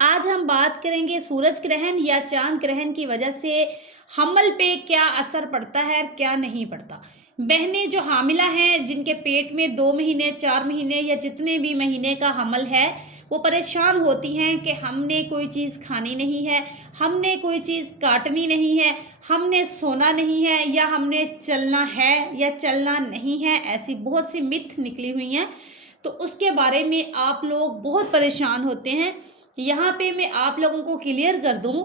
आज हम बात करेंगे सूरज ग्रहण या चांद ग्रहण की वजह से हमल पे क्या असर पड़ता है और क्या नहीं पड़ता। बहनें जो हामिला हैं, जिनके पेट में 2 महीने 4 महीने या जितने भी महीने का हमल है, वो परेशान होती हैं कि हमने कोई चीज़ खानी नहीं है, हमने कोई चीज़ काटनी नहीं है, हमने सोना नहीं है, या हमने चलना है या चलना नहीं है। ऐसी बहुत सी मिथ निकली हुई हैं, तो उसके बारे में आप लोग बहुत परेशान होते हैं। यहाँ पे मैं आप लोगों को क्लियर कर दूं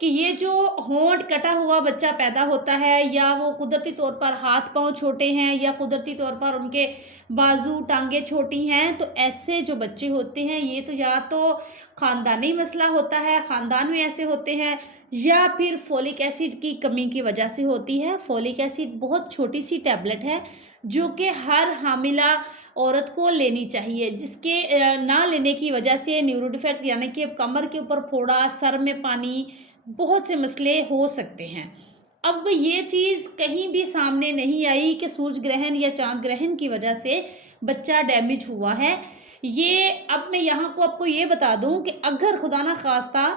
कि ये जो होंठ कटा हुआ बच्चा पैदा होता है, या वो कुदरती तौर पर हाथ पांव छोटे हैं, या कुदरती तौर पर उनके बाजू टांगे छोटी हैं, तो ऐसे जो बच्चे होते हैं ये तो या तो ख़ानदानी मसला होता है, ख़ानदान में ऐसे होते हैं, या फिर फोलिक एसिड की कमी की वजह से होती है। फोलिक एसिड बहुत छोटी सी टैबलेट है जो कि हर हामिला औरत को लेनी चाहिए, जिसके ना लेने की वजह से न्यूरो डिफेक्ट यानी कि कमर के ऊपर फोड़ा, सर में पानी, बहुत से मसले हो सकते हैं। अब ये चीज़ कहीं भी सामने नहीं आई कि सूरज ग्रहण या चांद ग्रहण की वजह से बच्चा डैमेज हुआ है। ये अब मैं यहाँ को आपको ये बता दूँ कि अगर खुदा ना खास्ता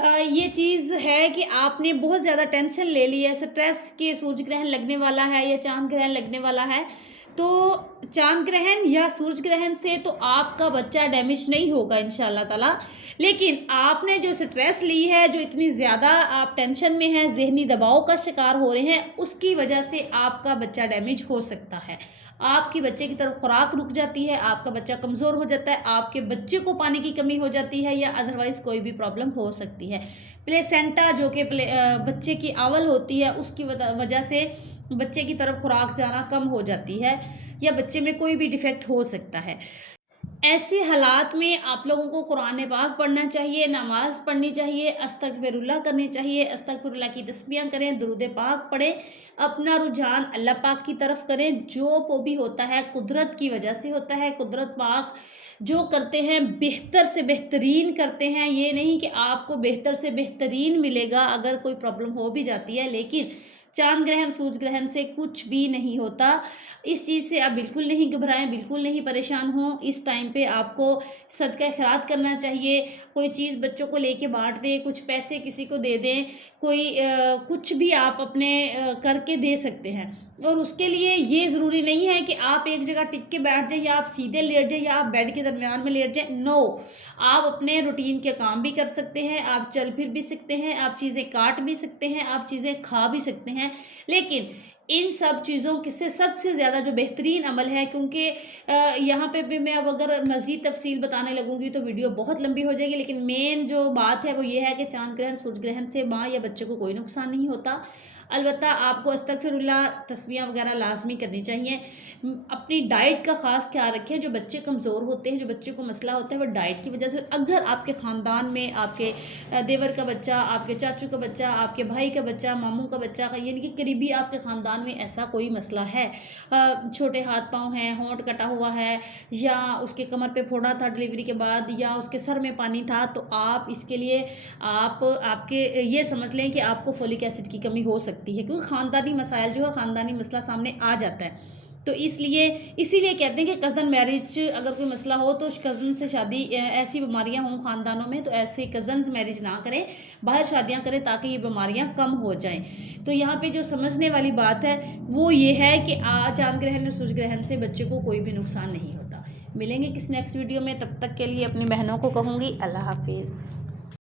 ये चीज़ है कि आपने बहुत ज़्यादा टेंशन ले ली है, स्ट्रेस के सूरज ग्रहण लगने वाला है या चांद ग्रहण लगने वाला है, तो चांद ग्रहण या सूरज ग्रहण से तो आपका बच्चा डैमेज नहीं होगा इंशाल्लाह ताला। लेकिन आपने जो स्ट्रेस ली है, जो इतनी ज़्यादा आप टेंशन में हैं, ज़हनी दबाव का शिकार हो रहे हैं, उसकी वजह से आपका बच्चा डैमेज हो सकता है। आपके बच्चे की तरफ खुराक रुक जाती है, आपका बच्चा कमज़ोर हो जाता है, आपके बच्चे को पानी की कमी हो जाती है, या अदरवाइज़ कोई भी प्रॉब्लम हो सकती है। प्लेसेंटा जो कि बच्चे की आवल होती है, उसकी वजह से बच्चे की तरफ खुराक जाना कम हो जाती है, या बच्चे में कोई भी डिफेक्ट हो सकता है। ऐसे हालात में आप लोगों को कुरान पाक पढ़ना चाहिए, नमाज़ पढ़नी चाहिए, अस्तगफिरुल्लाह करनी चाहिए, अस्तगफिरुल्लाह की तस्बीह करें, दुरूद पाक पढ़ें, अपना रुझान अल्लाह पाक की तरफ करें। जो वो भी होता है कुदरत की वजह से होता है। कुदरत पाक जो करते हैं बेहतर से बेहतरीन करते हैं। ये नहीं कि आपको बेहतर से बेहतरीन मिलेगा अगर कोई प्रॉब्लम हो भी जाती है, लेकिन चांद ग्रहण सूरज ग्रहण से कुछ भी नहीं होता। इस चीज़ से आप बिल्कुल नहीं घबराएं, बिल्कुल नहीं परेशान हों। इस टाइम पे आपको सदका खैरात करना चाहिए। कोई चीज़ बच्चों को लेके बांट दें, कुछ पैसे किसी को दे दें, कोई कुछ भी आप अपने करके दे सकते हैं। और उसके लिए ये ज़रूरी नहीं है कि आप एक जगह टिक के बैठ जाएं, या आप सीधे लेट जाएं, या आप बेड के दरमियान में लेट जाएं। नो, आप अपने रूटीन के काम भी कर सकते हैं, आप चल फिर भी सकते हैं, आप चीज़ें काट भी सकते हैं, आप चीज़ें खा भी सकते हैं। लेकिन इन सब चीज़ों के से सबसे ज़्यादा जो बेहतरीन अमल है, क्योंकि यहाँ पे भी मैं अब अगर मज़ीद तफ़सील बताने लगूँगी तो वीडियो बहुत लंबी हो जाएगी, लेकिन मेन जो बात है वो ये है कि चांद ग्रहण सूरज ग्रहण से माँ या बच्चे को कोई नुकसान नहीं होता। अलबत्ता आपको अस्तगफिरुल्लाह तस्बीह वगैरह लाज़मी करनी चाहिए। अपनी डाइट का ख़ास ख्याल रखें। जो बच्चे कमज़ोर होते हैं, जो बच्चे को मसला होता है, वो डाइट की वजह से, अगर आपके ख़ानदान में आपके देवर का बच्चा, आपके चाचू का बच्चा, आपके भाई का बच्चा, मामू का बच्चा, यानी कि करीबी आपके ख़ानदान में ऐसा कोई मसला है, छोटे हाथ पाँव हैं, होंठ कटा हुआ है, या उसके कमर पे फोड़ा था डिलीवरी के बाद, या उसके सर में पानी था, तो आप इसके लिए आपके ये समझ लें कि आपको फोलिक एसिड की कमी हो सकती है, क्योंकि ख़ानदानी मसाइल जो है, ख़ानदानी मसला सामने आ जाता है। तो इसीलिए कहते हैं कि कज़न मैरिज अगर कोई मसला हो तो कज़न से शादी, ऐसी बीमारियां हों ख़ानदानों में, तो ऐसे कज़न्स मैरिज ना करें, बाहर शादियां करें, ताकि ये बीमारियां कम हो जाएं। तो यहाँ पे जो समझने वाली बात है वो ये है कि चांद ग्रहण और सूरज ग्रहण से बच्चे को कोई भी नुकसान नहीं होता। मिलेंगे किस नेक्स्ट वीडियो में, तब तक के लिए अपनी बहनों को कहूँगी अल्लाह हाफिज़।